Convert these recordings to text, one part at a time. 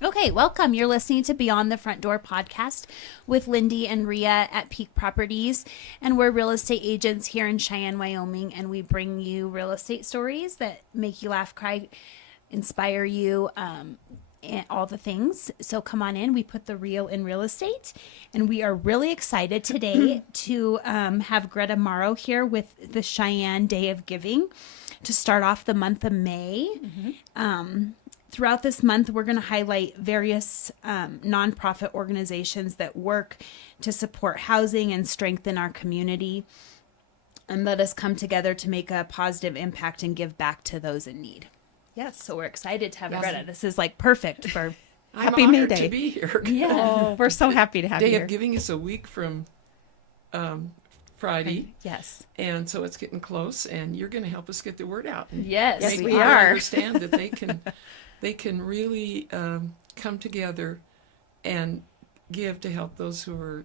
Okay, welcome. You're listening to Beyond the Front Door podcast with Lindy and Rhea at Peak Properties. And we're real estate agents here in Cheyenne, Wyoming. And we bring you real estate stories that make you laugh, cry, inspire you, and all the things. So come on in. We put the real in real estate. And we are really excited today to have Greta Marrow here with the Cheyenne Day of Giving to start off the month of May. Throughout this month, we're going to highlight various nonprofit organizations that work to support housing and strengthen our community, and let us come together to make a positive impact and give back to those in need. Yes, so we're excited to have Greta. This is like perfect for Happy May Day. To be here. Yeah. Oh, we're so happy to have you Day here. of Giving is a week from Friday. Yes. And so it's getting close, and you're going to help us get the word out. Yes, Make we people are. understand that they can really come together and give to help those who are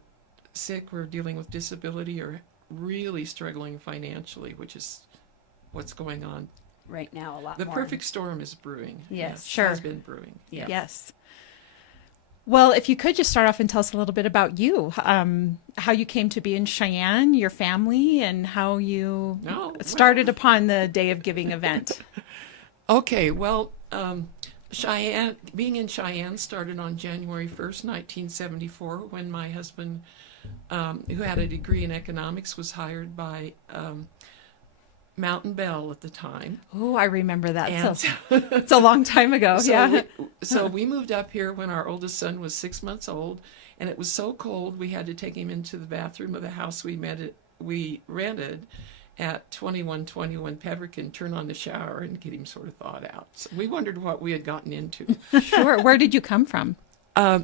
sick or dealing with disability or really struggling financially, which is what's going on. Right now, a lot The more. perfect storm is brewing. Yes. Sure. Has been brewing. Yes. Yes. Well, if you could just start off and tell us a little bit about you, how you came to be in Cheyenne, your family, and how you started upon the Day of Giving event. Okay, well, Cheyenne, being in Cheyenne started on January 1st, 1974, when my husband, who had a degree in economics, was hired by Mountain Bell at the time. Oh, I remember that. And So, it's a long time ago. So we moved up here when our oldest son was 6 months old, and it was so cold we had to take him into the bathroom of the house we rented at 2121 Peverick, turn on the shower and get him sort of thawed out. So we wondered what we had gotten into. Sure. Where did you come from?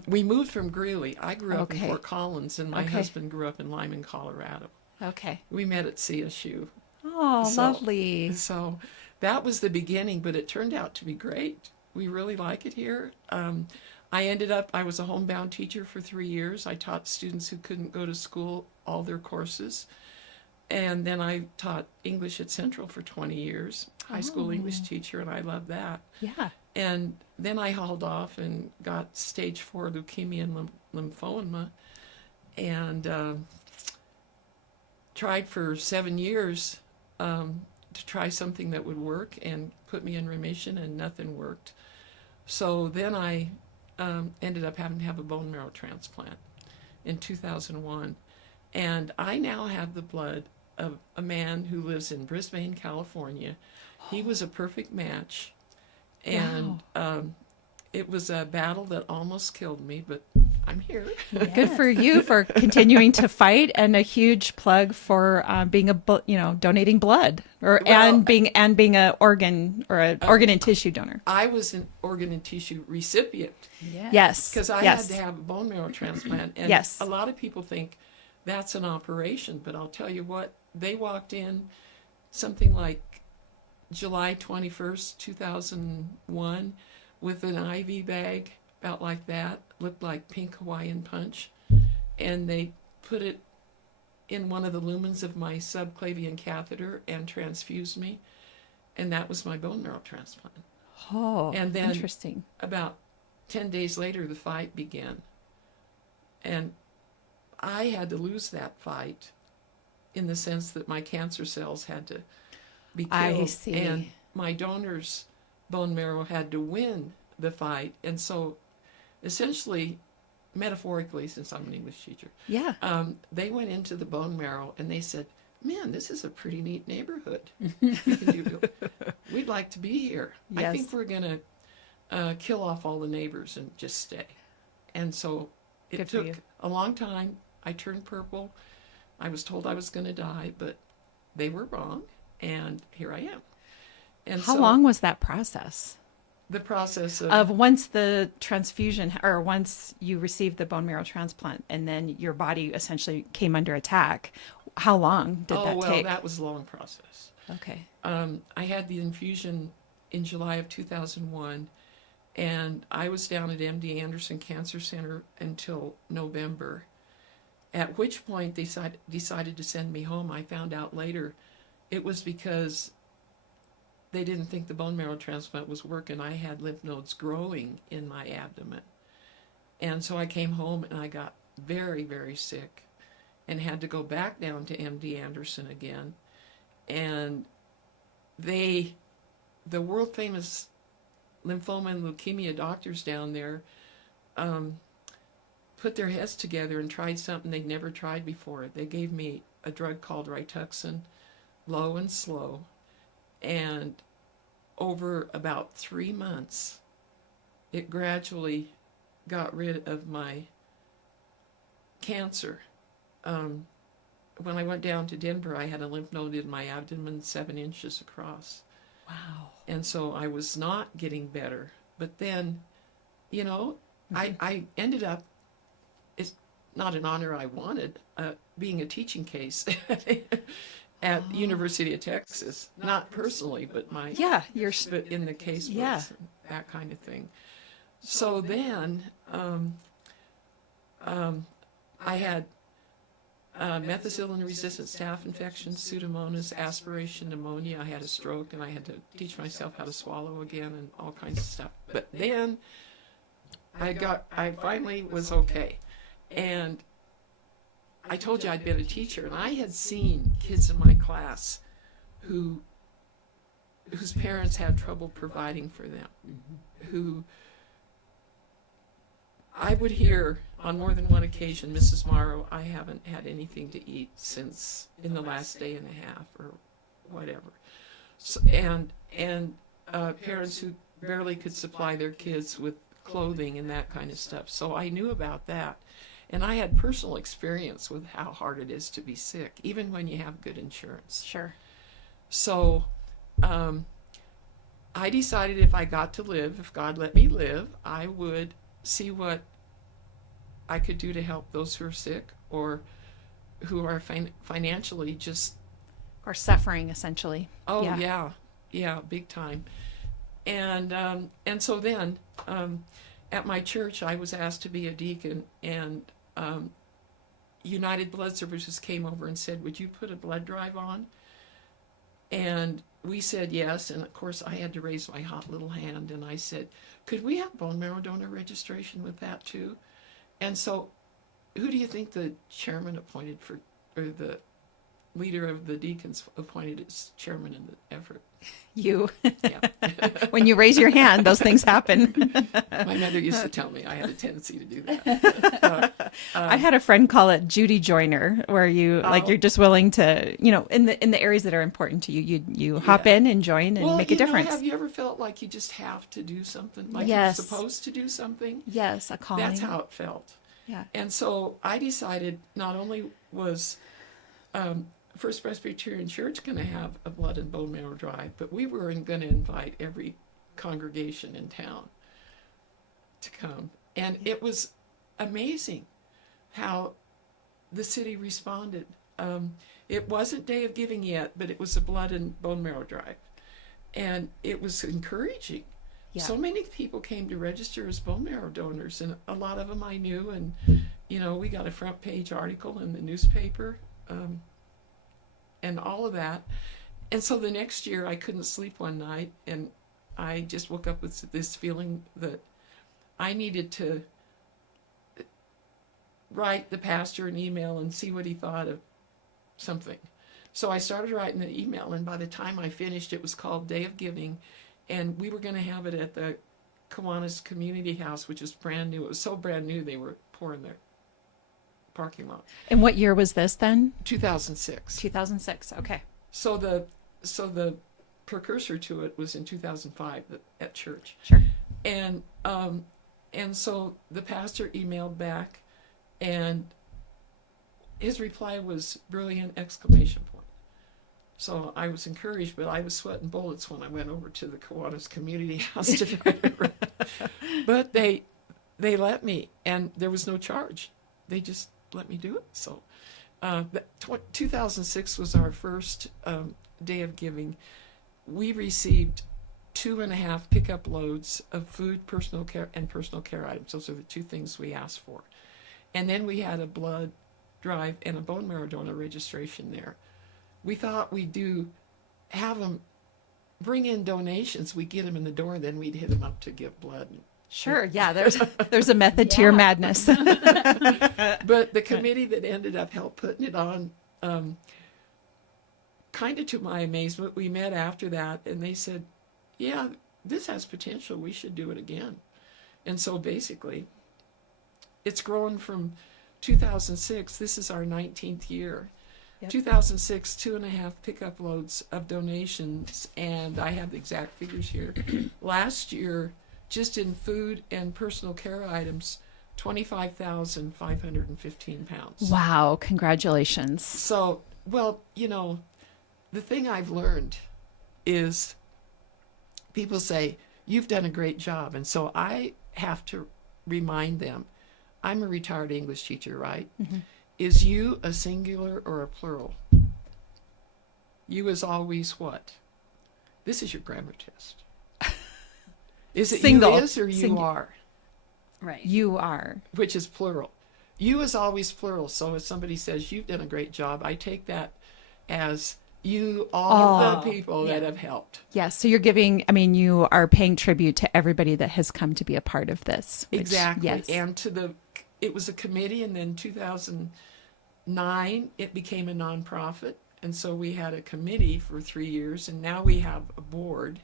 We moved from Greeley. I grew up in Okay. Fort Collins, and my Okay. husband grew up in Lyman, Colorado. Okay. We met at CSU. Oh, So- lovely. So that was the beginning, but it turned out to be great. We really like it here. I was a homebound teacher for 3 years. I taught students who couldn't go to school all their courses. And then I taught English at Central for 20 years, high school English teacher, and I loved that. Yeah. And then I hauled off and got stage 4 leukemia and lymphoma, and tried for 7 years to try something that would work and put me in remission, and nothing worked. So then I ended up having to have a bone marrow transplant in 2001. And I now have the blood of a man who lives in Brisbane, California. He was a perfect match. And it was a battle that almost killed me, but I'm here. Good for you for continuing to fight, and a huge plug for being donating blood and being a organ and tissue donor. I was an organ and tissue recipient Yes. because I had to have a bone marrow transplant. And Yes. a lot of people think that's an operation, but I'll tell you what, they walked in something like July 21st, 2001, with an IV bag about like that, looked like pink Hawaiian punch, and they put it in one of the lumens of my subclavian catheter and transfused me, and that was my bone marrow transplant. Oh, And then interesting. about 10 days later, the fight began, and I had to lose that fight in the sense that my cancer cells had to be killed. I see. And my donor's bone marrow had to win the fight. And so essentially, metaphorically, since I'm an English teacher, Yeah. they went into the bone marrow and they said, man, this is a pretty neat neighborhood. We'd like to be here. I Yes. think we're going to kill off all the neighbors and just stay. And so it Good for you. took a long time. I turned purple. I was told I was going to die, but they were wrong, and here I am. And How so long was that process? the process Of once the transfusion, or once you received the bone marrow transplant, and then your body essentially came under attack, how long did that take? that was a long process. Okay. I had the infusion in July of 2001, and I was down at MD Anderson Cancer Center until November, at which point they decided to send me home. I found out later it was because they didn't think the bone marrow transplant was working. I had lymph nodes growing in my abdomen. And so I came home and I got very, very sick and had to go back down to MD Anderson again. And the world famous lymphoma and leukemia doctors down there put their heads together and tried something they'd never tried before. They gave me a drug called Rituxan, low and slow, and over about 3 months, it gradually got rid of my cancer. When I went down to Denver, I had a lymph node in my abdomen 7 inches across. Wow. And so I was not getting better. But then, you know, I ended up, it's not an honor I wanted, being a teaching case at University of Texas. Not personally, but but in the case books and that kind of thing. So then I had methicillin-resistant staph infection, Pseudomonas, aspiration pneumonia. I had a stroke, and I had to teach myself how to swallow again and all kinds of stuff. But then I finally was okay. And I told you I'd been a teacher, and I had seen kids in my class whose parents had trouble providing for them, who I would hear on more than one occasion, Mrs. Morrow, I haven't had anything to eat since in the last day and a half or whatever. So, and parents who barely could supply their kids with clothing and that kind of stuff. So I knew about that. And I had personal experience with how hard it is to be sick, even when you have good insurance. Sure. So I decided if I got to live, if God let me live, I would see what I could do to help those who are sick or who are financially just... Or suffering, essentially. Oh, yeah, big time. And so then at my church, I was asked to be a deacon, and United Blood Services came over and said, would you put a blood drive on? And we said yes, and of course I had to raise my hot little hand, and I said, could we have bone marrow donor registration with that too? And so who do you think the chairman appointed or the leader of the deacons appointed as chairman in the effort? You. Yeah. When you raise your hand, those things happen. My mother used to tell me I had a tendency to do that. I had a friend call it Judy Joiner, where you you're just willing to, in the areas that are important to you, you hop in and join and make a difference. Have you ever felt like you just have to do something, like Yes. you're supposed to do something? Yes, a calling. That's how it felt. Yeah. And so I decided not only was First Presbyterian Church going to have a blood and bone marrow drive, but we were going to invite every congregation in town to come. And it was amazing how the city responded. It wasn't Day of Giving yet, but it was a blood and bone marrow drive. And it was encouraging. Yeah. So many people came to register as bone marrow donors, and a lot of them I knew. And, we got a front page article in the newspaper. And all of that. And so the next year I couldn't sleep one night, and I just woke up with this feeling that I needed to write the pastor an email and see what he thought of something. So I started writing the email, and by the time I finished, it was called Day of Giving, and we were going to have it at the Kiwanis Community House, which was brand new. It was so brand new they were pouring their parking lot. And what year was this then? 2006. 2006. Okay. So the precursor to it was in 2005 at church. Sure. And so the pastor emailed back, and his reply was brilliant! Exclamation point. So I was encouraged, but I was sweating bullets when I went over to the Kiwanis Community House to try to. But they let me, and there was no charge. They just let me do it. So 2006 was our first Day of Giving. We received 2.5 pickup loads of food, personal care items. Those are the two things we asked for. And then we had a blood drive and a bone marrow donor registration there. We thought we'd have them bring in donations. We get them in the door, and then we'd hit them up to give blood. Sure, yeah, there's a method to your madness. But the committee that ended up putting it on, kind of to my amazement, we met after that, and they said, yeah, this has potential. We should do it again. And so basically, it's grown from 2006. This is our 19th year. Yep. 2006, 2.5 pickup loads of donations, and I have the exact figures here. Last year, just in food and personal care items, 25,515 pounds. Wow, congratulations. So, well, the thing I've learned is people say, you've done a great job. And so I have to remind them, I'm a retired English teacher, right? Mm-hmm. Is you a singular or a plural? You is always what? This is your grammar test. Is it Single. You is or you are? Right. You are. Which is plural. You is always plural. So if somebody says, you've done a great job, I take that as all the people that have helped. Yes. So you're you are paying tribute to everybody that has come to be a part of this. Exactly. Yes. And it was a committee, and then 2009, it became a nonprofit. And so we had a committee for 3 years, and now we have a board.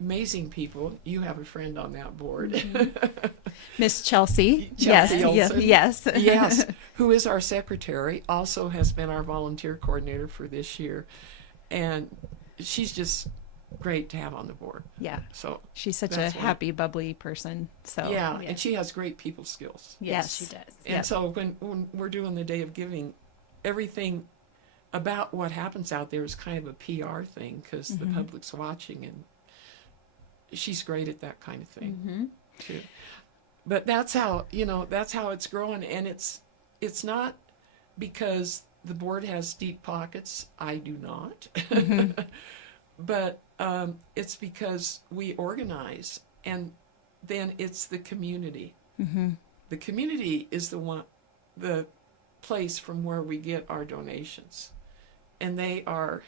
Amazing people. You have a friend on that board. Mm-hmm. Miss Chelsea. Chelsea yes, Olsen. yes. Yes, who is our secretary, also has been our volunteer coordinator for this year. And she's just great to have on the board. Yeah. So she's such a happy, bubbly person. So yeah, and she has great people skills. Yes, she does. And so when we're doing the Day of Giving, everything about what happens out there is kind of a PR thing, because the public's watching, and she's great at that kind of thing too. But that's how it's growing, and it's not because the board has deep pockets. I do not. But it's because we organize, and then it's the community. Mm-hmm. The community is the place from where we get our donations, and they are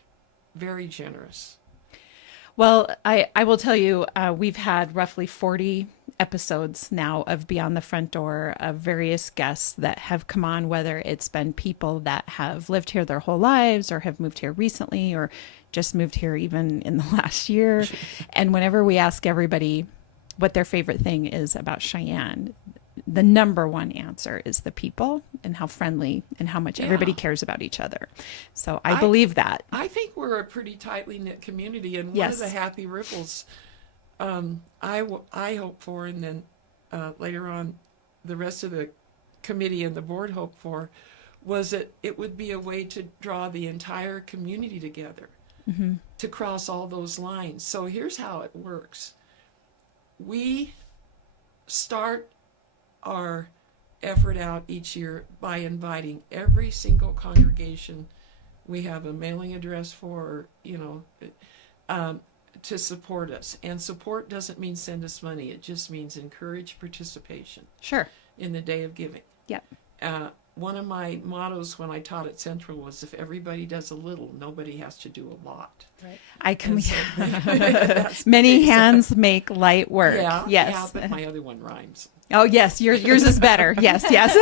very generous. Well, I will tell you, we've had roughly 40 episodes now of Beyond the Front Door, of various guests that have come on, whether it's been people that have lived here their whole lives or have moved here recently or just moved here even in the last year. And whenever we ask everybody what their favorite thing is about Cheyenne, the number one answer is the people and how friendly and how much everybody cares about each other. So I believe that. I think we're a pretty tightly knit community, and one of the happy ripples I hope for, and then later on the rest of the committee and the board hoped for, was that it would be a way to draw the entire community together, to cross all those lines. So here's how it works. We start our effort out each year by inviting every single congregation we have a mailing address for, to support us. And support doesn't mean send us money. It just means encourage participation. Sure. In the Day of Giving. Yep. One of my mottos when I taught at Central was, if everybody does a little, nobody has to do a lot. Right. Many hands make light work. Yeah, yes. Yeah, but my other one rhymes. Oh, yes. Yours is better. Yes, yes.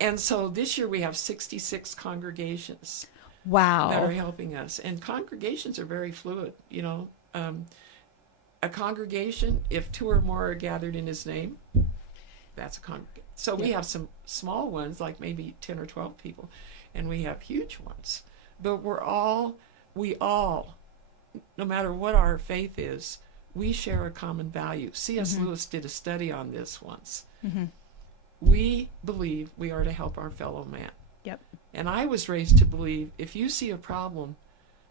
And so this year we have 66 congregations. Wow. That are helping us. And congregations are very fluid. A congregation, if 2 or more are gathered in his name, that's a congregation. So we have some small ones, like maybe 10 or 12 people, and we have huge ones. But we all, no matter what our faith is, we share a common value. C.S. Lewis did a study on this once. We believe we are to help our fellow man. Yep. And I was raised to believe, if you see a problem,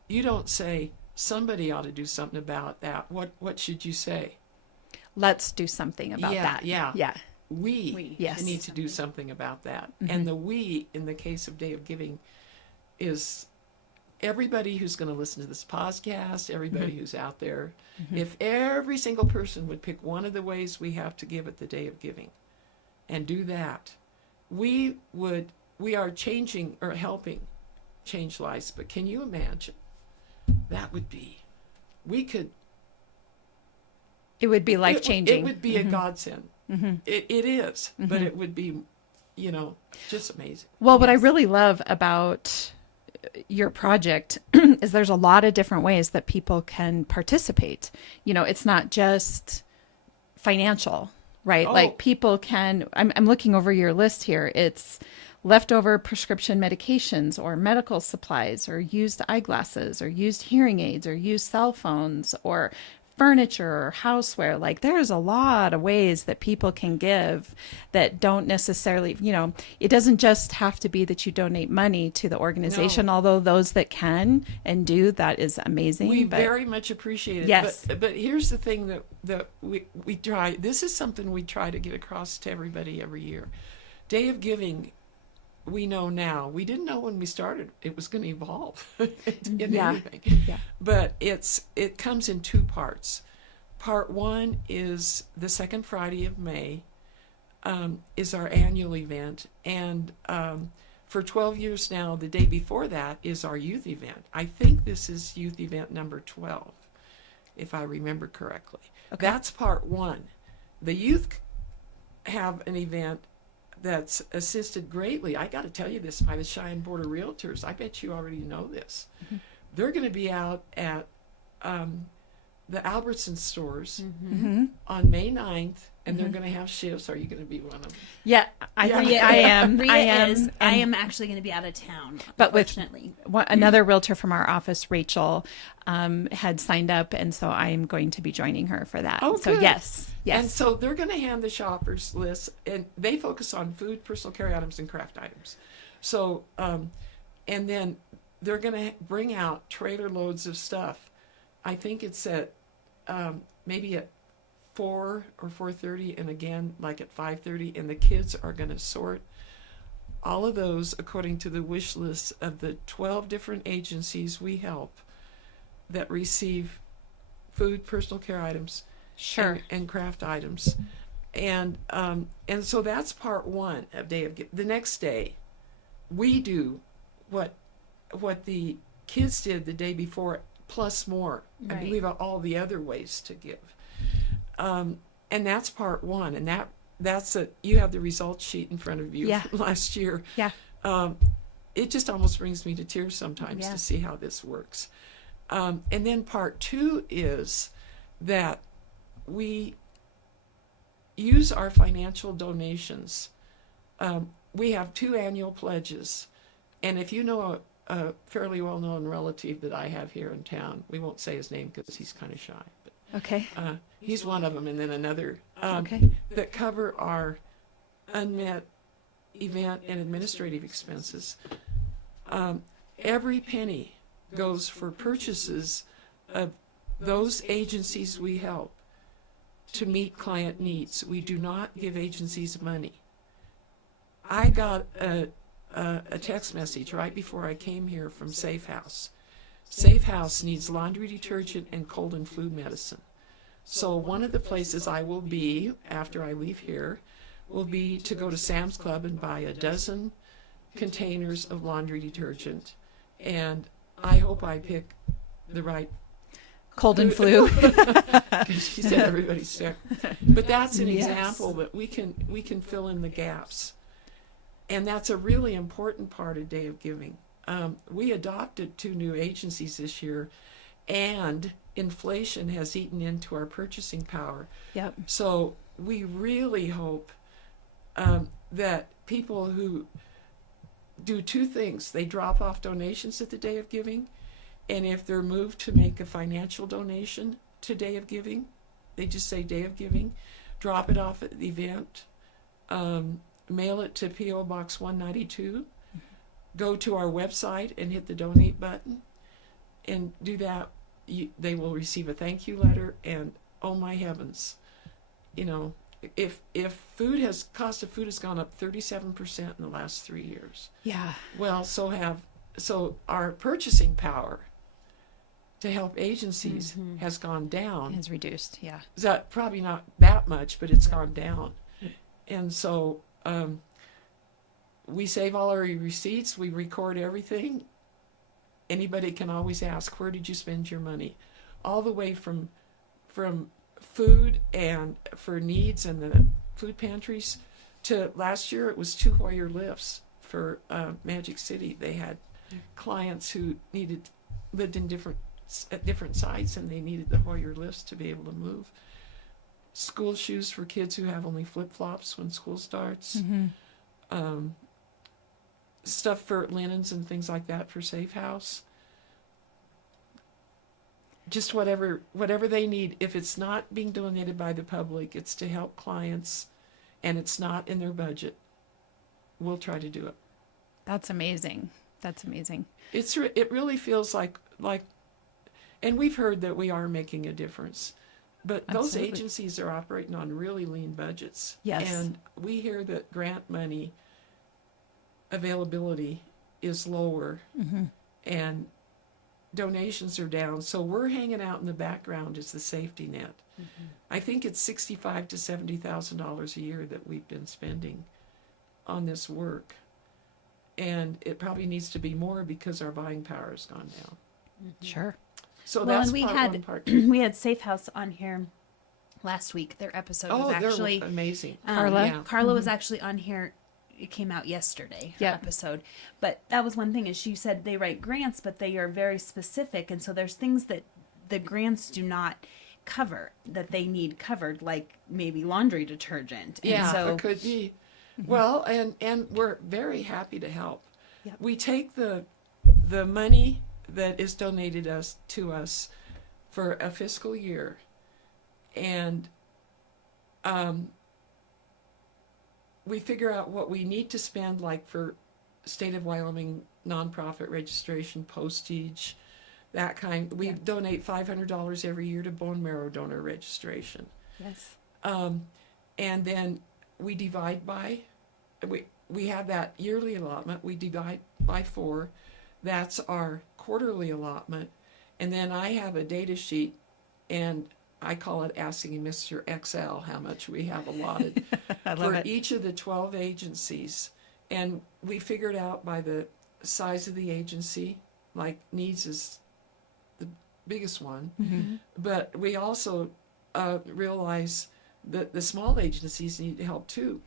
you don't say, somebody ought to do something about that. What should you say? Let's do something about that. Yeah. Yeah. We need to do something about that. And the we, in the case of Day of Giving, is everybody who's going to listen to this podcast, everybody who's out there. If every single person would pick one of the ways we have to give at the Day of Giving and do that, we are changing or helping change lives. But can you imagine? That would be, we could. It would be life changing. It would be a godsend. It is, but it would be, just amazing. Well, what I really love about your project is there's a lot of different ways that people can participate. It's not just financial, right? Oh. Like people can, I'm looking over your list here. It's leftover prescription medications or medical supplies or used eyeglasses or used hearing aids or used cell phones or furniture or houseware. Like there's a lot of ways that people can give that don't necessarily, it doesn't just have to be that you donate money to the organization, No. although those that can and do, that is amazing. We very much appreciate it. Yes. But here's the thing that we try. This is something we try to get across to everybody every year. Day of Giving, we know now. We didn't know when we started it was going to evolve into anything. Yeah. But it comes in two parts. Part one is the second Friday of May, is our annual event. And for 12 years now, the day before that is our youth event. I think this is youth event number 12, if I remember correctly. Okay. That's part one. The youth have an event that's assisted greatly. I got to tell you this, by the Cheyenne Board of Realtors. I bet you already know this. They're going to be out at the Albertson stores on May 9th, and they're going to have shifts. Are you going to be one of them? Yeah, I Rhea- am. Rhea I am. is. I am actually going to be out of town, But with unfortunately. another realtor from our office, Rachel, had signed up, and so I am going to be joining her for that. Oh, so good. yes. And so they're going to hand the shoppers lists, and they focus on food, personal care items, and craft items. So, and then they're going to bring out trailer loads of stuff. I think it's at maybe at 4 or 4:30, and again like at 5:30, and the kids are going to sort all of those according to the wish list of the 12 different agencies we help that receive food, personal care items, Sure. and craft items, and so that's part one of Day of Giving. The next day, we do what the kids did the day before, plus more. I Right. believe all the other ways to give, and that's part one. And that's you have the results sheet in front of you Yeah. from last year. Yeah. It just almost brings me to tears sometimes Yeah. to see how this works. And then part two is that we use our financial donations. We have 2 annual pledges. And if you know a fairly well-known relative that I have here in town, we won't say his name because he's kind of shy, but Okay. he's one of them, and then another Okay. that cover our unmet event and administrative expenses. Every penny goes for purchases of those agencies we help to meet client needs. We do not give agencies money. I got a text message right before I came here from Safe House. Safe House needs laundry detergent and cold and flu medicine. So one of the places I will be after I leave here will be to go to Sam's Club and buy a dozen containers of laundry detergent. And I hope I pick the right Cold and flu. because she said everybody's sick. But that's an Yes. example that we can fill in the gaps. And that's a really important part of Day of Giving. We adopted 2 new agencies this year, and inflation has eaten into our purchasing power. Yep. So we really hope that people who do 2 things, they drop off donations at the Day of Giving, and if they're moved to make a financial donation to Day of Giving, they just say Day of Giving, drop it off at the event, mail it to P.O. Box 192, go to our website and hit the donate button, and do that. They will receive a thank you letter, and oh my heavens, if cost of food has gone up 37% in the last 3 years. Yeah. Well, so our purchasing power to help agencies has gone down. It's reduced. Yeah. That probably not that much, but it's gone down. And so we save all our receipts, we record everything, anybody can always ask, where did you spend your money? All the way from food and for needs and the food pantries to last year it was 2 Hoyer lifts for Magic City. They had clients who lived in at different sites, and they needed the Hoyer lifts to be able to move. School shoes for kids who have only flip-flops when school starts. Stuff for linens and things like that for Safe House. Just whatever they need. If it's not being donated by the public, it's to help clients, and it's not in their budget, we'll try to do it. That's amazing. That's amazing. It really feels like, and we've heard that we are making a difference, but those Absolutely. agencies are operating on really lean budgets. Yes. And we hear that grant money availability is lower, and donations are down. So we're hanging out in the background as the safety net. I think it's $65,000 to $70,000 a year that we've been spending on this work. And it probably needs to be more because our buying power has gone down. Sure. So Well, that's and we part had one, part two. we had Safe House on here last week. Their episode was actually they're amazing. Carla? Yeah. Carla was actually on here. It came out yesterday, her Yeah. episode. But that was one thing, is she said they write grants, but they are very specific, and so there's things that the grants do not cover that they need covered, like maybe laundry detergent. And Yeah, so it could be. Well, and we're very happy to help. Yep. We take the money that is donated to us for a fiscal year, and we figure out what we need to spend, like for state of Wyoming nonprofit registration, postage, that kind. We donate $500 every year to bone marrow donor registration. yes, And then we divide by, we have that yearly allotment, we divide by 4. That's our quarterly allotment. And then I have a data sheet, and I call it asking Mr. XL how much we have allotted I love for it. each of the 12 agencies. And we figured out by the size of the agency, like needs is the biggest one. But we also realize that the small agencies need help too.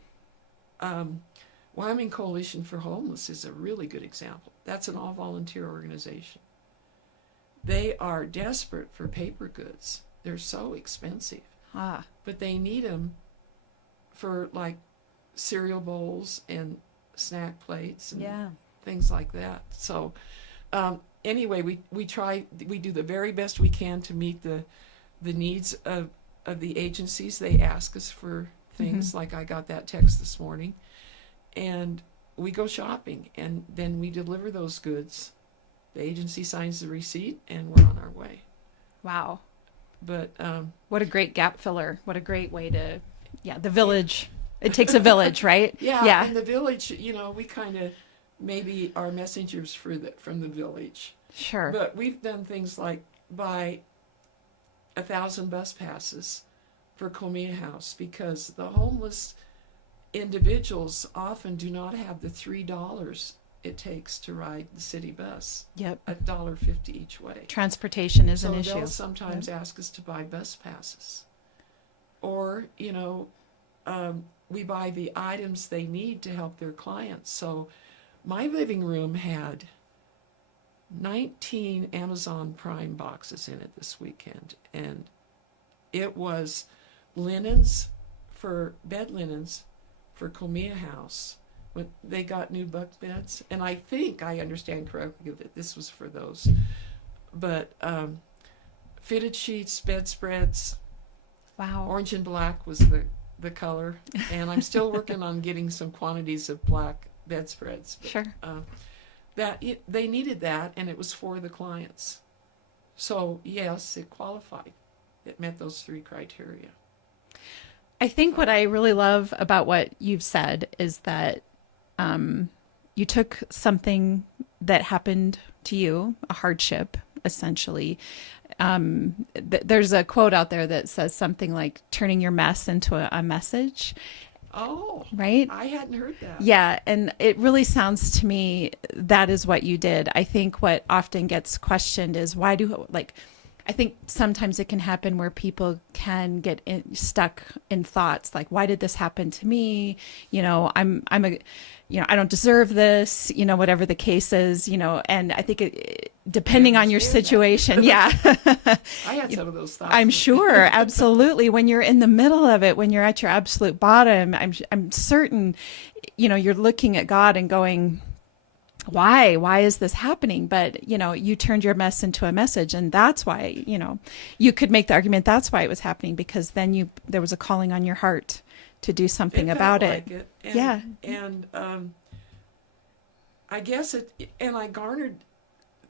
Wyoming Coalition for Homeless is a really good example. That's an all-volunteer organization. They are desperate for paper goods. They're so expensive, but they need them for like cereal bowls and snack plates and yeah, things like that. So anyway, we do the very best we can to meet the needs of the agencies. They ask us for things, like I got that text this morning, and we go shopping, and then we deliver those goods. The agency signs the receipt, and we're on our way. Wow. But What a great gap filler. What a great way to, the village. It takes a village, right? yeah, and the village, we kind of maybe are messengers from the village. Sure. But we've done things like buy 1,000 bus passes for Comia House, because the homeless individuals often do not have the $3 it takes to ride the city bus. Yep. $1.50 each way. Transportation is an So issue. they'll sometimes ask us to buy bus passes, or we buy the items they need to help their clients. So my living room had 19 Amazon Prime boxes in it this weekend, and it was bed linens for Comia House when they got new bunk beds. And I think I understand correctly that this was for those. But fitted sheets, bedspreads, Wow. orange and black was the color. And I'm still working on getting some quantities of black bedspreads. But, Sure. they needed that, and it was for the clients. So yes, it qualified. It met those 3 criteria. I think what I really love about what you've said is that you took something that happened to you, a hardship, essentially. There's a quote out there that says something like turning your mess into a message. Oh, right? I hadn't heard that. Yeah, and it really sounds to me that is what you did. I think what often gets questioned is why do like I think sometimes it can happen where people can get stuck in thoughts like, why did this happen to me? I'm a, I don't deserve this, whatever the case is, and I think depending on your situation, yeah. I had some of those thoughts. I'm sure, absolutely. When you're in the middle of it, when you're at your absolute bottom, I'm certain, you're looking at God and going, why is this happening? But you turned your mess into a message, and that's why you could make the argument that's why it was happening, because then there was a calling on your heart to do something about it. And, yeah, and I guess I garnered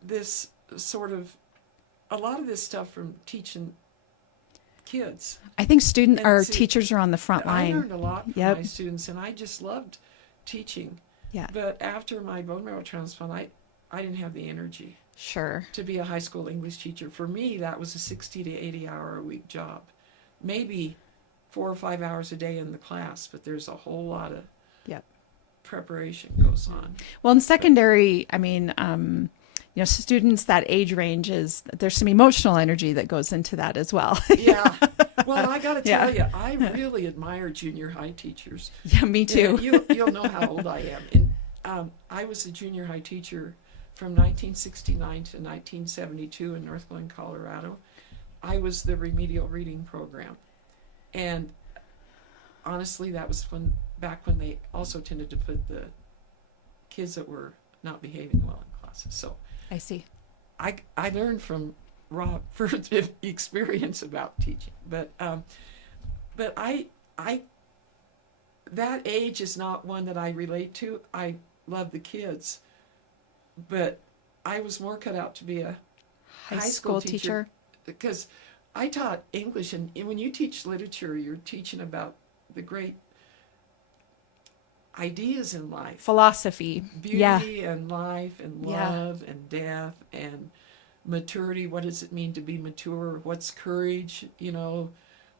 this sort of a lot of this stuff from teaching kids. I think teachers are on the front line. I learned a lot from my students, and I just loved teaching. Yeah. But after my bone marrow transplant, I didn't have the energy. Sure. To be a high school English teacher. For me, that was a 60 to 80 hour a week job. Maybe 4 or 5 hours a day in the class, but there's a whole lot of preparation goes on. Well, in secondary, students that age range there's some emotional energy that goes into that as well. Yeah. Well, I got to tell you, I really admire junior high teachers. Yeah, me too. You'll know how old I am. And I was a junior high teacher from 1969 to 1972 in North Glen, Colorado. I was the remedial reading program. And honestly, that was back when they also tended to put the kids that were not behaving well in classes. So I see. I learned from raw first experience about teaching, but I that age is not one that I relate to. I love the kids, but I was more cut out to be a high school teacher because I taught English, and when you teach literature, you're teaching about the great ideas in life, philosophy, beauty and life and love and death and maturity. What does it mean to be mature? What's courage?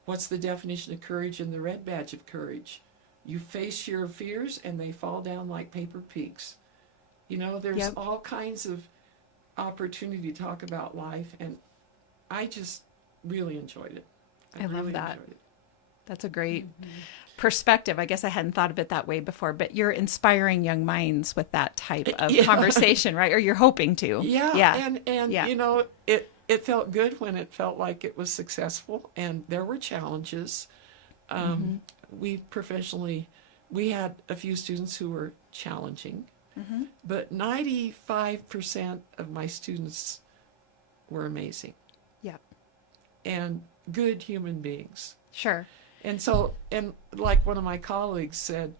What's the definition of courage and the red badge of courage? You face your fears and they fall down like paper peaks. There's all kinds of opportunity to talk about life, and I just really enjoyed it. I love really that. enjoyed it. That's a great perspective. I guess I hadn't thought of it that way before, but you're inspiring young minds with that type of conversation, right? Or you're hoping to. Yeah. And it felt good when it felt like it was successful, and there were challenges. We had a few students who were challenging, but 95% of my students were amazing. Yeah. And good human beings. Sure. And so, and like one of my colleagues said,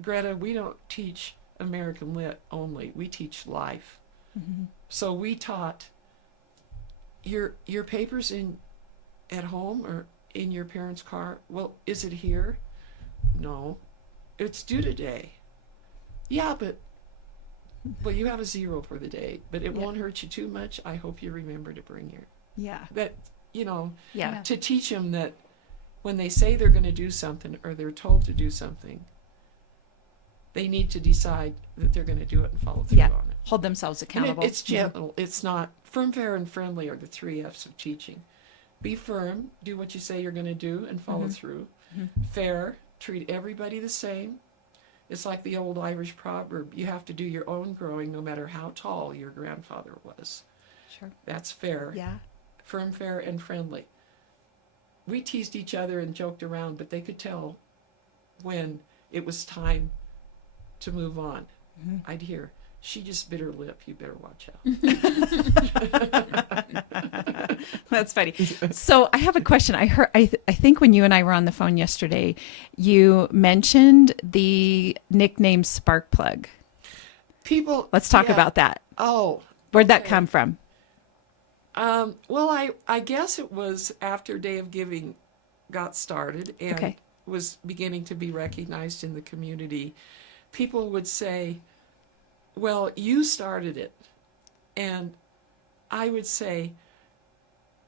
Greta, we don't teach American Lit only. We teach life. So we taught your papers at home or in your parents' car. Well, is it here? No. It's due today. Yeah, but you have a 0 for the day, but it won't hurt you too much. I hope you remember to bring to teach them that when they say they're going to do something or they're told to do something, they need to decide that they're going to do it and follow through on it. Hold themselves accountable. It's gentle. It's not firm, fair, and friendly are the 3 F's of teaching. Be firm. Do what you say you're going to do and follow through. Fair. Treat everybody the same. It's like the old Irish proverb, you have to do your own growing no matter how tall your grandfather was. Sure. That's fair. Yeah. Firm, fair, and friendly. We teased each other and joked around, but they could tell when it was time to move on. I'd hear, she just bit her lip. You better watch out. That's funny. So I have a question. I think when you and I were on the phone yesterday, you mentioned the nickname Sparkplug. Let's talk about that. Oh. Where'd that come from? Well, I guess it was after Day of Giving got started and was beginning to be recognized in the community. People would say, well, you started it. And I would say,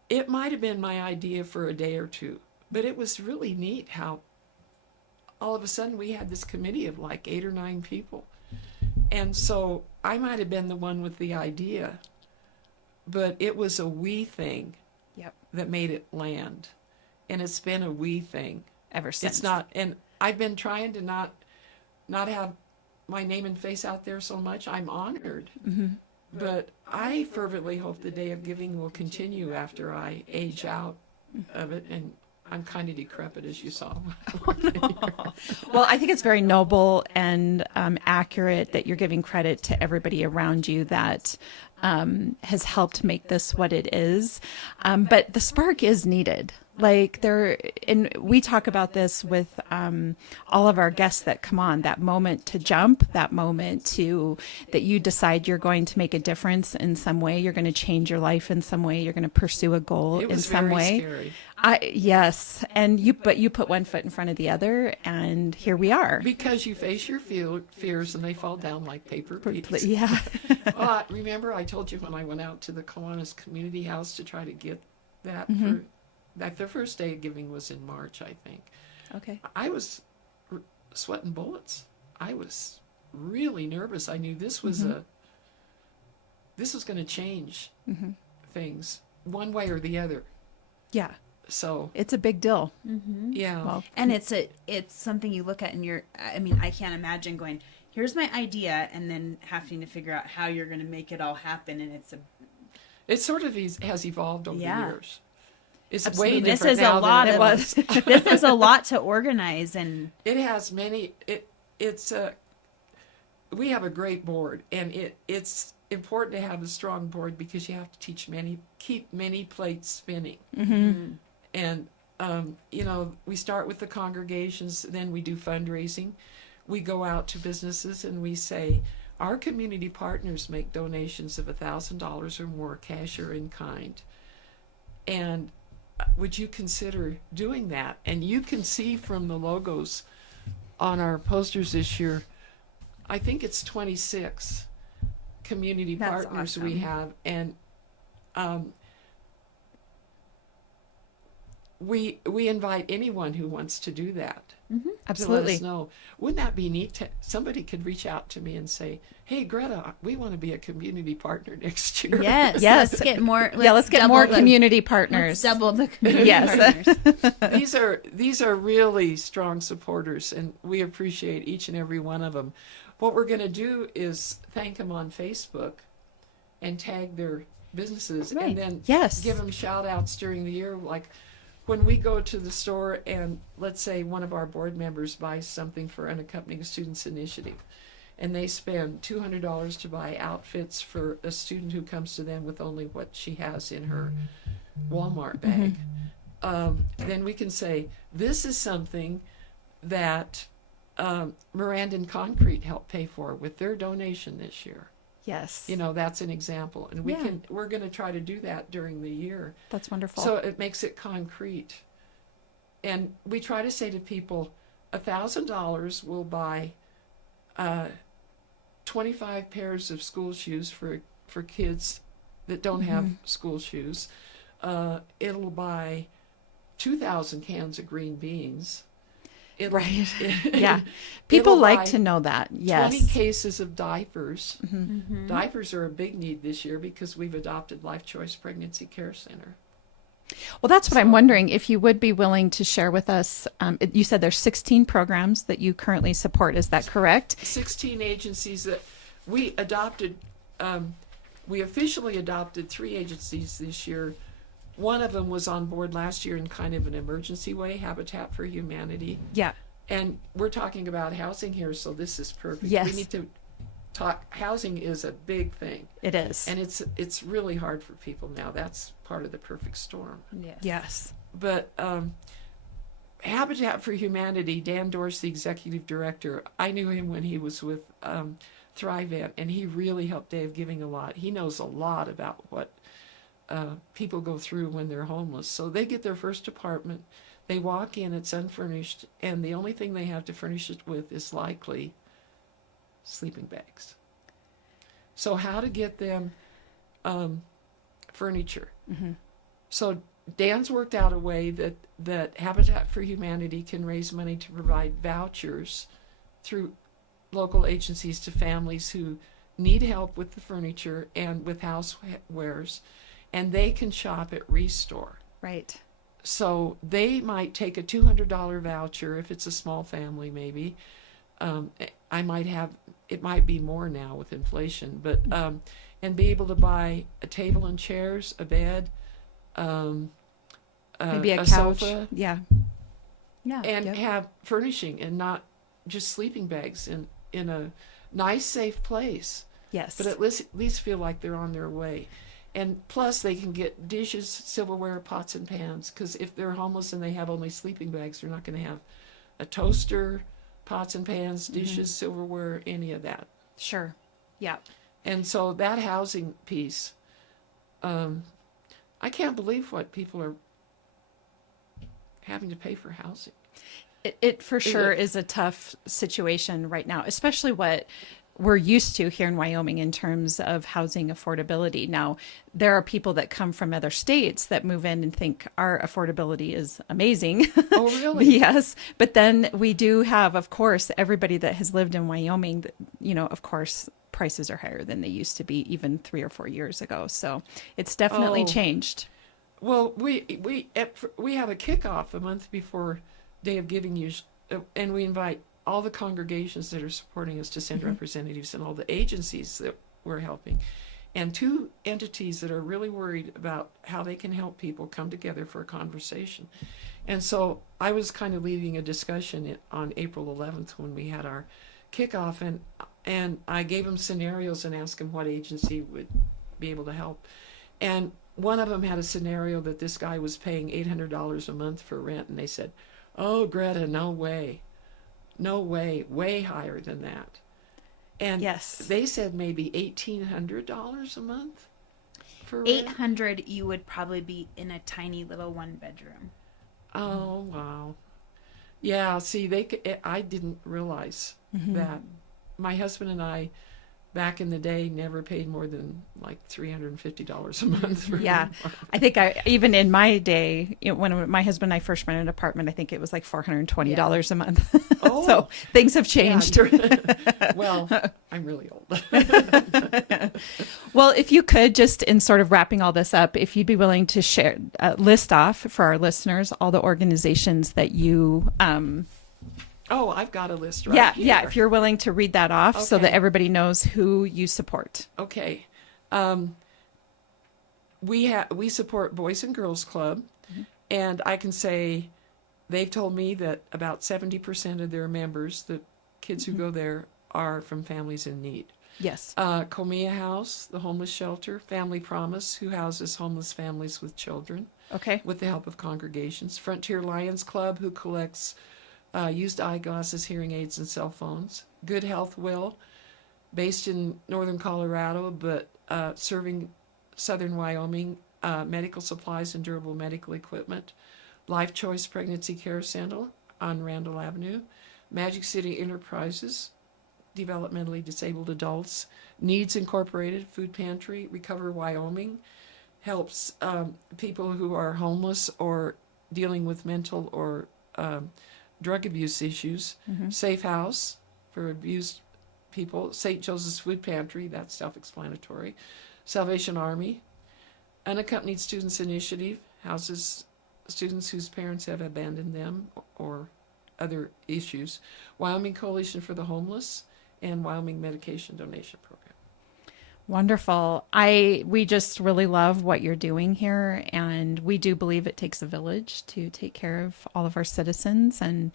it might have been my idea for a day or two, but it was really neat how all of a sudden we had this committee of like 8 or 9 people. And so I might have been the one with the idea, but it was a we thing that made it land. And it's been a we thing ever since. It's not, and I've been trying to not have my name and face out there so much. I'm honored. But I fervently hope the Day of Giving will continue after I age out of it, and I'm kind of decrepit, as you saw. Well, I think it's very noble and accurate that you're giving credit to everybody around you that has helped make this what it is. But the spark is needed. Like and we talk about this with all of our guests that come on, that moment to jump, that moment that you decide you're going to make a difference in some way, you're going to change your life in some way, you're going to pursue a goal in some way. Scary. Yes, but you put one foot in front of the other, and here we are. Because you face your fears, and they fall down like paper peas. Yeah. Well, remember I told you when I went out to the Kiwanis Community House to try to get that that the first Day of Giving was in March, I think. Okay. I was sweating bullets. I was really nervous. I knew this was this was going to change things one way or the other. Yeah. So it's a big deal. yeah. Well, and it's something you look at and I can't imagine going, here's my idea, and then having to figure out how you're going to make it all happen. And it sort of has evolved over the years. It's absolutely. way different now than it was. This is a lot to organize, and it has many. We have a great board, and it's important to have a strong board because you have to keep many plates spinning. And we start with the congregations, then we do fundraising. We go out to businesses and we say, our community partners make donations of $1,000 or more, cash or in kind. And would you consider doing that? And you can see from the logos on our posters this year, I think it's 26 community partners we have. And we invite anyone who wants to do that. Absolutely. To let us know. Wouldn't that be neat? Somebody could reach out to me and say, "Hey, Greta, we want to be a community partner next year." Yes. Let's get more. Let's get more community partners. Let's double the community partners. These are really strong supporters, and we appreciate each and every one of them. What we're going to do is thank them on Facebook and tag their businesses, and then give them shout outs during the year, like when we go to the store and let's say one of our board members buys something for Unaccompanied Students Initiative, and they spend $200 to buy outfits for a student who comes to them with only what she has in her Walmart bag. Then we can say, this is something that Miranda and Concrete helped pay for with their donation this year. Yes. That's an example. And we're going to try to do that during the year. That's wonderful. So it makes it concrete. And we try to say to people, $1,000 will buy 25 pairs of school shoes for kids that don't have school shoes. It'll buy 2,000 cans of green beans. Yeah. People like to know that. Yes. 20 cases of diapers. Diapers are a big need this year because we've adopted Life Choice Pregnancy Care Center. Well, that's what I'm wondering, if you would be willing to share with us. You said there's 16 programs that you currently support. Is that correct? 16 agencies that we adopted. We officially adopted 3 agencies this year. One of them was on board last year in kind of an emergency way, Habitat for Humanity. Yeah. And we're talking about housing here, so this is perfect. Yes. We need to talk. Housing is a big thing. It is. And it's really hard for people now. That's part of the perfect storm. Yes. But Habitat for Humanity, Dan Dorsey, executive director, I knew him when he was with Thrivent, and he really helped Day of Giving a lot. He knows a lot about what people go through when they're homeless. So they get their first apartment, they walk in, it's unfurnished, and the only thing they have to furnish it with is likely sleeping bags. So how to get them furniture. So Dan's worked out a way that Habitat for Humanity can raise money to provide vouchers through local agencies to families who need help with the furniture and with housewares, and they can shop at Restore. Right. So they might take a $200 voucher if it's a small family, maybe. I might have, it might be more now with inflation, but and be able to buy a table and chairs, a bed, Maybe a couch. sofa, Yeah. Yeah. and Yep. have furnishing and not just sleeping bags in a nice, safe place. Yes. But at least feel like they're on their way. And plus, they can get dishes, silverware, pots, and pans. Because if they're homeless and they have only sleeping bags, they're not going to have a toaster, pots and pans, dishes, silverware, any of that. Sure. Yeah. And so that housing piece, I can't believe what people are having to pay for housing. It for sure is a tough situation right now, especially what we're used to here in Wyoming in terms of housing affordability. Now, there are people that come from other states that move in and think our affordability is amazing. Oh, really? Yes. But then we do have, of course, everybody that has lived in Wyoming, of course, prices are higher than they used to be even 3 or 4 years ago. So it's definitely Oh. changed. Well, we have a kickoff a month before Day of Giving, and we invite all the congregations that are supporting us to send representatives, and all the agencies that we're helping, and 2 entities that are really worried about how they can help people come together for a conversation. And so I was kind of leading a discussion on April 11th when we had our kickoff, and I gave them scenarios and asked them what agency would be able to help. And one of them had a scenario that this guy was paying $800 a month for rent, and they said, "Oh, Greta, no way. No way, way higher than that." And Yes. they said maybe $1,800 a month for rent. 800, you would probably be in a tiny little 1-bedroom. Oh, wow. Yeah, see, I didn't realize that. My husband and I, back in the day, never paid more than like $350 a month for Yeah. I think even in my day, when my husband and I first rented an apartment, I think it was like $420 a month. Oh. So things have Yeah, changed. well, I'm really old. Well, if you could, just in sort of wrapping all this up, if you'd be willing to share, list off for our listeners all the organizations that you, Oh, I've got a list right here. yeah, if you're willing to read that off so that Okay. everybody knows who you support. Okay. We support Boys and Girls Club, and I can say they've told me that about 70% of their members, the kids who go there, are from families in need. Yes. Comia House, the homeless shelter, Family Promise, who houses homeless families with children Okay. with the help of congregations. Frontier Lions Club, who collects used eyeglasses, hearing aids, and cell phones. Good Health Will, based in northern Colorado, but serving southern Wyoming, medical supplies and durable medical equipment. Life Choice Pregnancy Care Center on Randall Avenue. Magic City Enterprises, developmentally disabled adults. Needs Incorporated, Food Pantry. Recover Wyoming helps people who are homeless or dealing with mental or drug abuse issues. Safe House for abused people. St. Joseph's Food Pantry, that's self-explanatory. Salvation Army. Unaccompanied Students Initiative houses students whose parents have abandoned them or other issues. Wyoming Coalition for the Homeless, and Wyoming Medication Donation Program. Wonderful. We just really love what you're doing here, and we do believe it takes a village to take care of all of our citizens. And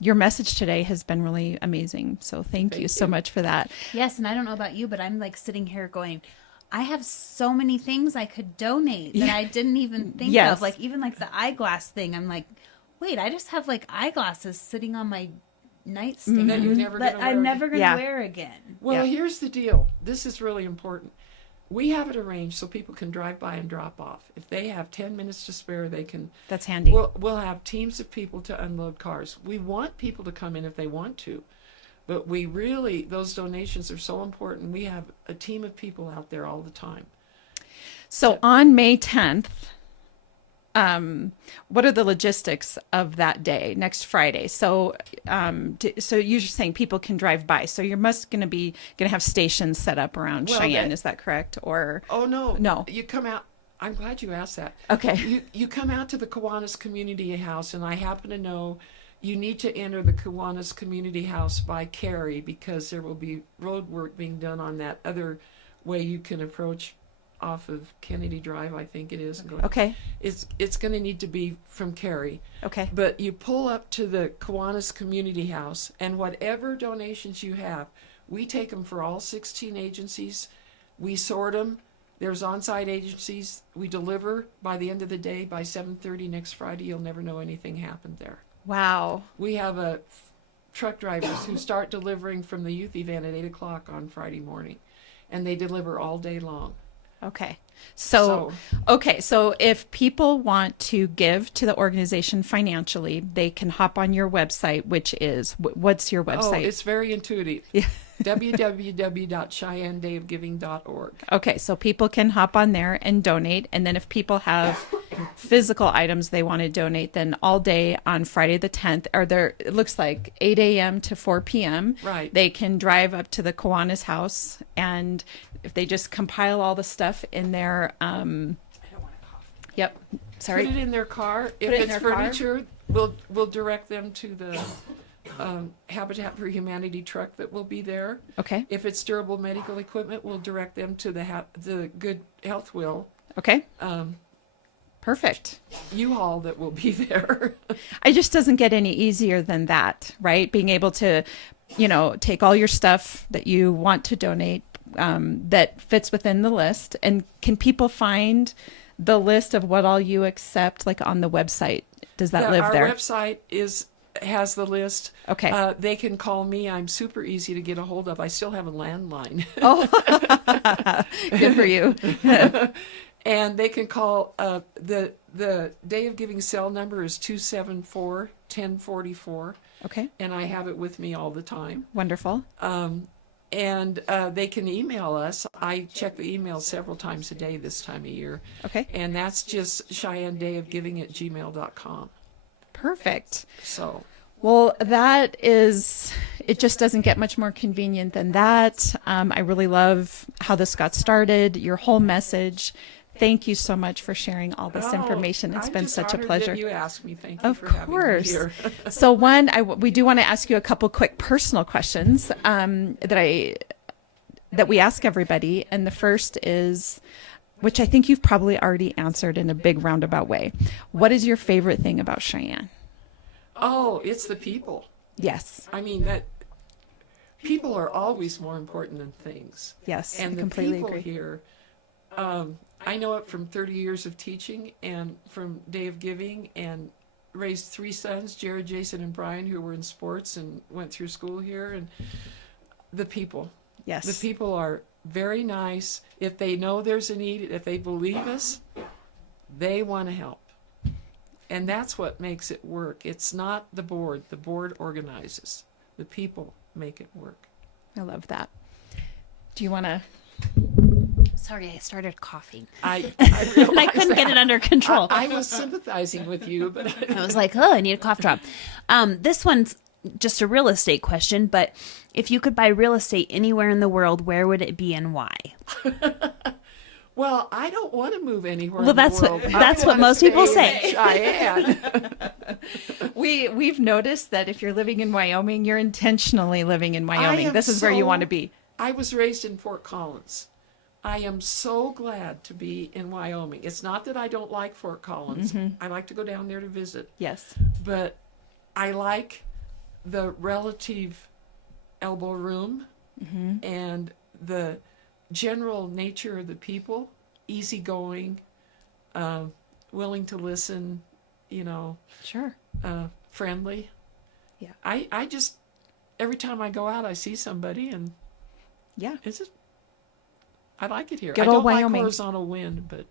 your message today has been really amazing. So thank you so much for that. Yes, and I don't know about you, but I'm like sitting here going, I have so many things I could donate that I didn't even think Yes. of. Like even like the eyeglass thing. I'm like, wait, I just have like eyeglasses sitting on my nightstand That you're never that gonna wear I'm never going to Yeah. wear again. Well, Yeah. here's the deal. This is really important. We have it arranged so people can drive by and drop off. If they have 10 minutes to spare, they can. That's handy. We'll have teams of people to unload cars. We want people to come in if they want to, but those donations are so important. We have a team of people out there all the time. So on May 10th, what are the logistics of that day, next Friday? So, so you're saying people can drive by. So you're going to have stations set up around Well, Cheyenne. Is that correct? Or Oh, no. No. You come out. I'm glad you asked that. Okay. You come out to the Kiwanis Community House, and I happen to know you need to enter the Kiwanis Community House by Cary because there will be road work being done on that other way you can approach off of Kennedy Drive, I think it is. Okay. It's going to need to be from Cary. Okay. But you pull up to the Kiwanis Community House, and whatever donations you have, we take them for all 16 agencies. We sort them. There's on-site agencies. We deliver by the end of the day. By 7:30 next Friday, you'll never know anything happened there. Wow. We have truck drivers who start delivering from the youth event at 8 o'clock on Friday morning, and they deliver all day long. Okay. So if people want to give to the organization financially, they can hop on your website, which is, what's your website? Oh, it's very intuitive. Yeah. www.CheyenneDayofGiving.org. Okay, so people can hop on there and donate. And then if people have physical items they want to donate, then all day on Friday the 10th, it looks like 8 a.m. to 4 p.m. Right. They can drive up to the Kiwanis house, and if they just compile all the stuff in their, I don't want to cough. Yep. Sorry. Put it in their car. If it in it's their car. furniture, we'll direct them to the Habitat for Humanity truck that will be there. Okay. If it's durable medical equipment, we'll direct them to the Good Health Wheel Okay. Perfect. U-Haul that will be there. It just doesn't get any easier than that, right? Being able to, take all your stuff that you want to donate that fits within the list. And can people find the list of what all you accept, like on the website? Does that live there? Our website has the list. Okay. They can call me. I'm super easy to get a hold of. I still have a landline. Oh, good for you. And they can call, the Day of Giving cell number is 274-1044. Okay. And I have it with me all the time. Wonderful. And they can email us. I check the email several times a day this time of year. Okay. And that's just CheyenneDayofGiving@gmail.com. Perfect. So. Well, it just doesn't get much more convenient than that. I really love how this got started, your whole message. Thank you so much for sharing all this information. It's been such a pleasure. That you asked me. Thank you Of for having me here. So we do want to ask you a couple quick personal questions that we ask everybody. And the first is, which I think you've probably already answered in a big roundabout way. What is your favorite thing about Cheyenne? Oh, it's the people. Yes. I mean, that people are always more important than things. Yes, And I the completely people agree. here, I know it from 30 years of teaching and from Day of Giving, and raised 3 sons, Jared, Jason, and Brian, who were in sports and went through school here. And the people. Yes. The people are very nice. If they know there's a need, if they believe us, they want to help. And that's what makes it work. It's not the board. The board organizes. The people make it work. I love that. Do you want to? Sorry, I started coughing. I And I couldn't get it under control. I was sympathizing with you, but I was like, oh, I need a cough drop. This one's just a real estate question, but if you could buy real estate anywhere in the world, where would it be and why? well, I don't want to move anywhere. Well, in that's the world. that's I what wanna most people stay say. in Cheyenne. We've noticed that if you're living in Wyoming, you're intentionally living in Wyoming. am This is where you so- want to be. I was raised in Fort Collins. I am so glad to be in Wyoming. It's not that I don't like Fort Collins. I like to go down there to visit. Yes. But I like the relative elbow room and the general nature of the people, easygoing, willing to listen, Sure. friendly. Yeah. I just, every time I go out, I see somebody, and Yeah. it's just, I like it here. Good I don't old like Wyoming. horizontal wind, but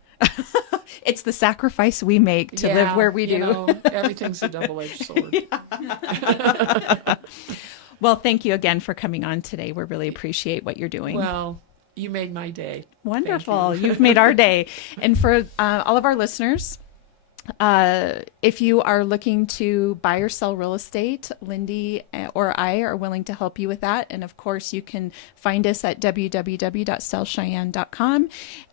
It's the sacrifice we make to live where we do. Everything's a double-edged sword. Well, thank you again for coming on today. We really appreciate what you're doing. Well, you made my day. Wonderful. Thank you. You've made our day. And for all of our listeners, If you are looking to buy or sell real estate, Lindy or I are willing to help you with that. And of course, you can find us at www.sellcheyenne.com,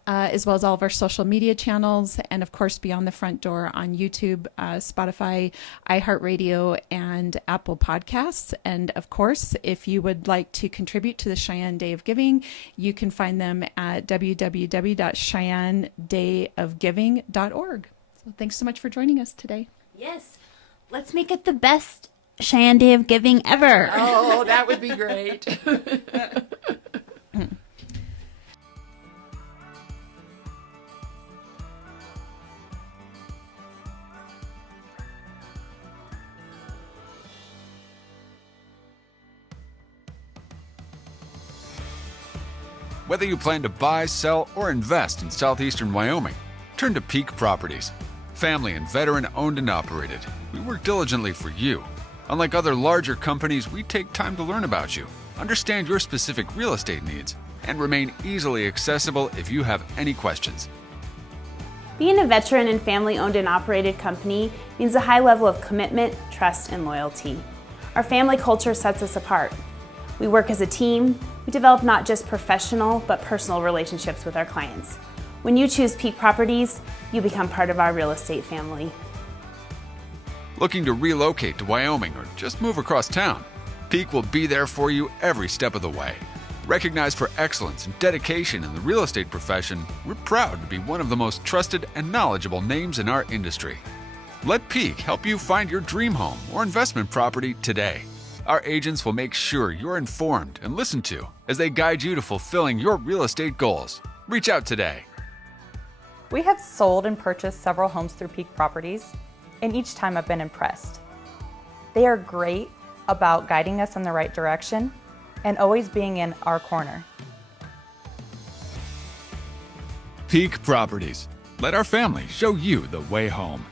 as well as all of our social media channels. And of course, Beyond the Front Door on YouTube, Spotify, iHeartRadio, and Apple Podcasts. And of course, if you would like to contribute to the Cheyenne Day of Giving, you can find them at www.cheyennedayofgiving.org. Thanks so much for joining us today. Yes. Let's make it the best Cheyenne Day of Giving ever. Oh, that would be great. Whether you plan to buy, sell, or invest in southeastern Wyoming, turn to Peak Properties. Family and veteran owned and operated, we work diligently for you. Unlike other larger companies, we take time to learn about you, understand your specific real estate needs, and remain easily accessible if you have any questions. Being a veteran and family-owned and operated company means a high level of commitment, trust, and loyalty. Our family culture sets us apart. We work as a team. We develop not just professional, but personal relationships with our clients. When you choose Peak Properties, you become part of our real estate family. Looking to relocate to Wyoming or just move across town? Peak will be there for you every step of the way. Recognized for excellence and dedication in the real estate profession, we're proud to be one of the most trusted and knowledgeable names in our industry. Let Peak help you find your dream home or investment property today. Our agents will make sure you're informed and listened to as they guide you to fulfilling your real estate goals. Reach out today. We have sold and purchased several homes through Peak Properties, and each time I've been impressed. They are great about guiding us in the right direction and always being in our corner. Peak Properties. Let our family show you the way home.